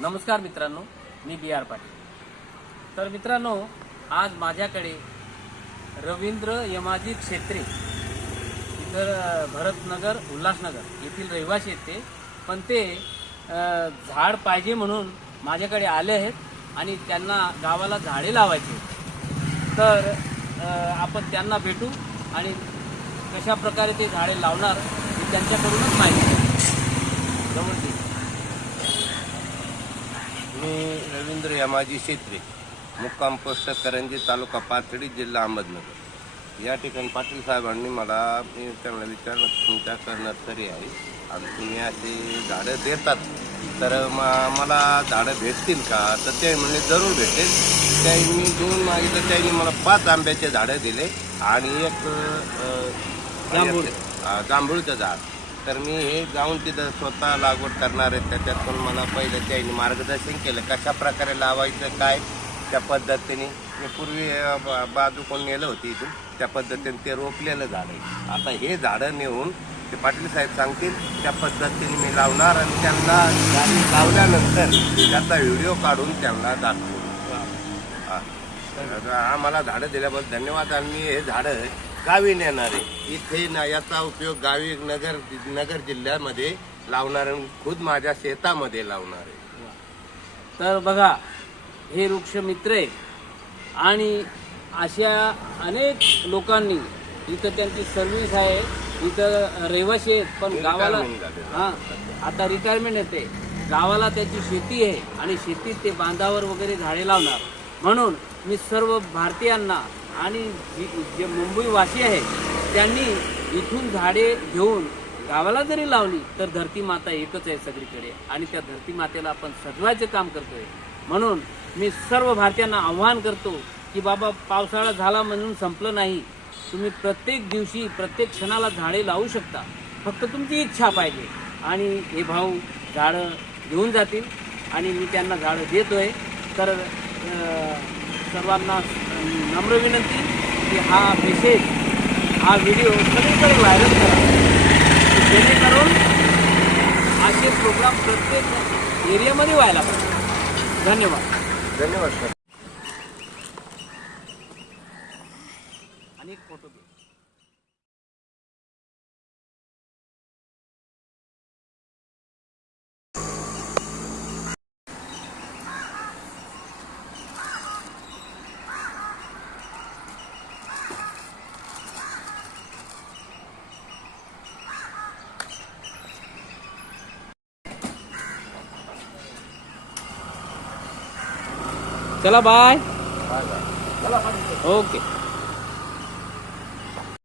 नमस्कार मित्रांनो मी बी आर पाटील. तर मित्रांनो आज माझ्याकडे रवींद्र यमाजी क्षेत्रे इतर भरतनगर उल्हासनगर येथील रहिवासी आहेत ते. पण ते झाड पाहिजे म्हणून माझ्याकडे आले आहेत आणि त्यांना गावाला झाडे लावायचे आहेत. तर आपण त्यांना भेटू आणि कशा प्रकारे ते झाडे लावणार हे त्यांच्याकडूनच माहिती जवळ मी रवींद्र यमाजी शेत्रे मुक्काम पोस्ट करंजी तालुका पाथर्डी जिल्हा अहमदनगर. या ठिकाणी पाटील साहेबांनी मला मी त्यांना विचारलं तुमच्याकडे नर्सरी आहे. आणि तुम्ही अशी झाडं देतात. तर मला झाडं भेटतील का? तर ते म्हणले जरूर भेटेल. त्याही मी दोन मागितलं त्यांनी मला पाच आंब्याचे झाडं दिले आणि एक जांभूळ. जांभूळचं झाड. तर मी हे जाऊन तिथं स्वतः लागवड करणार आहे. त्याच्यातून मला पहिलं त्यांनी मार्गदर्शन केलं. कशा प्रकारे लावायचं काय त्या पद्धतीने. मी पूर्वी बा- बाजू कोण नेलं होती इथून त्या पद्धतीने ते रोपलेलं झाड आहे. आता हे झाडं नेऊन ते पाटील साहेब सांगतील त्या पद्धतीने मी लावणार आणि त्यांना लावल्यानंतर त्याचा व्हिडिओ काढून त्यांना दाखवू. आम्हाला झाडं दिल्याबद्दल धन्यवाद. आणि मी हे झाडं गावी नेणार. आहे इथे ना याचा उपयोग गावी नगर नगर जिल्ह्यामध्ये लावणार आहे खुद माझ्या शेतामध्ये लावणार. आहे तर बघा हे वृक्ष मित्र आहेत. आणि अशा अनेक लोकांनी इथं त्यांची सर्व्हिस आहे इथं रहिवासी आहेत पण गावाला. हां आता रिटायरमेंट येते. गावाला त्याची शेती आहे आणि शेतीत ते बांधावर वगैरे झाडे लावणार. म्हणून मी सर्व भारतीयांना आणि जी- जे मुंबईवासी आहेत त्यांनी इथून झाडे घेऊन गावाला जरी लावली तर धरती माता एकच आहे सगळीकडे. आणि त्या धरती मातेला आपण सजवायचं काम करतोय. म्हणून मी सर्व भारतीयांना आव्हान करतो की बाबा पावसाळा झाला म्हणून संपलं नाही. तुम्ही प्रत्येक दिवशी प्रत्येक क्षणाला झाडे लावू शकता. फक्त तुमची इच्छा पाहिजे. आणि हे भाऊ झाडं घेऊन जातील. आणि मी त्यांना झाडं देतोय. तर सर्वांना नम्र विनंती की हा मेसेज हा व्हिडिओ सगळीकडे व्हायरल करा जेणेकरून असे प्रोग्राम प्रत्येक एरियामध्ये व्हायला पाहिजे धन्यवाद धन्यवाद सर आणि चला बाय ओके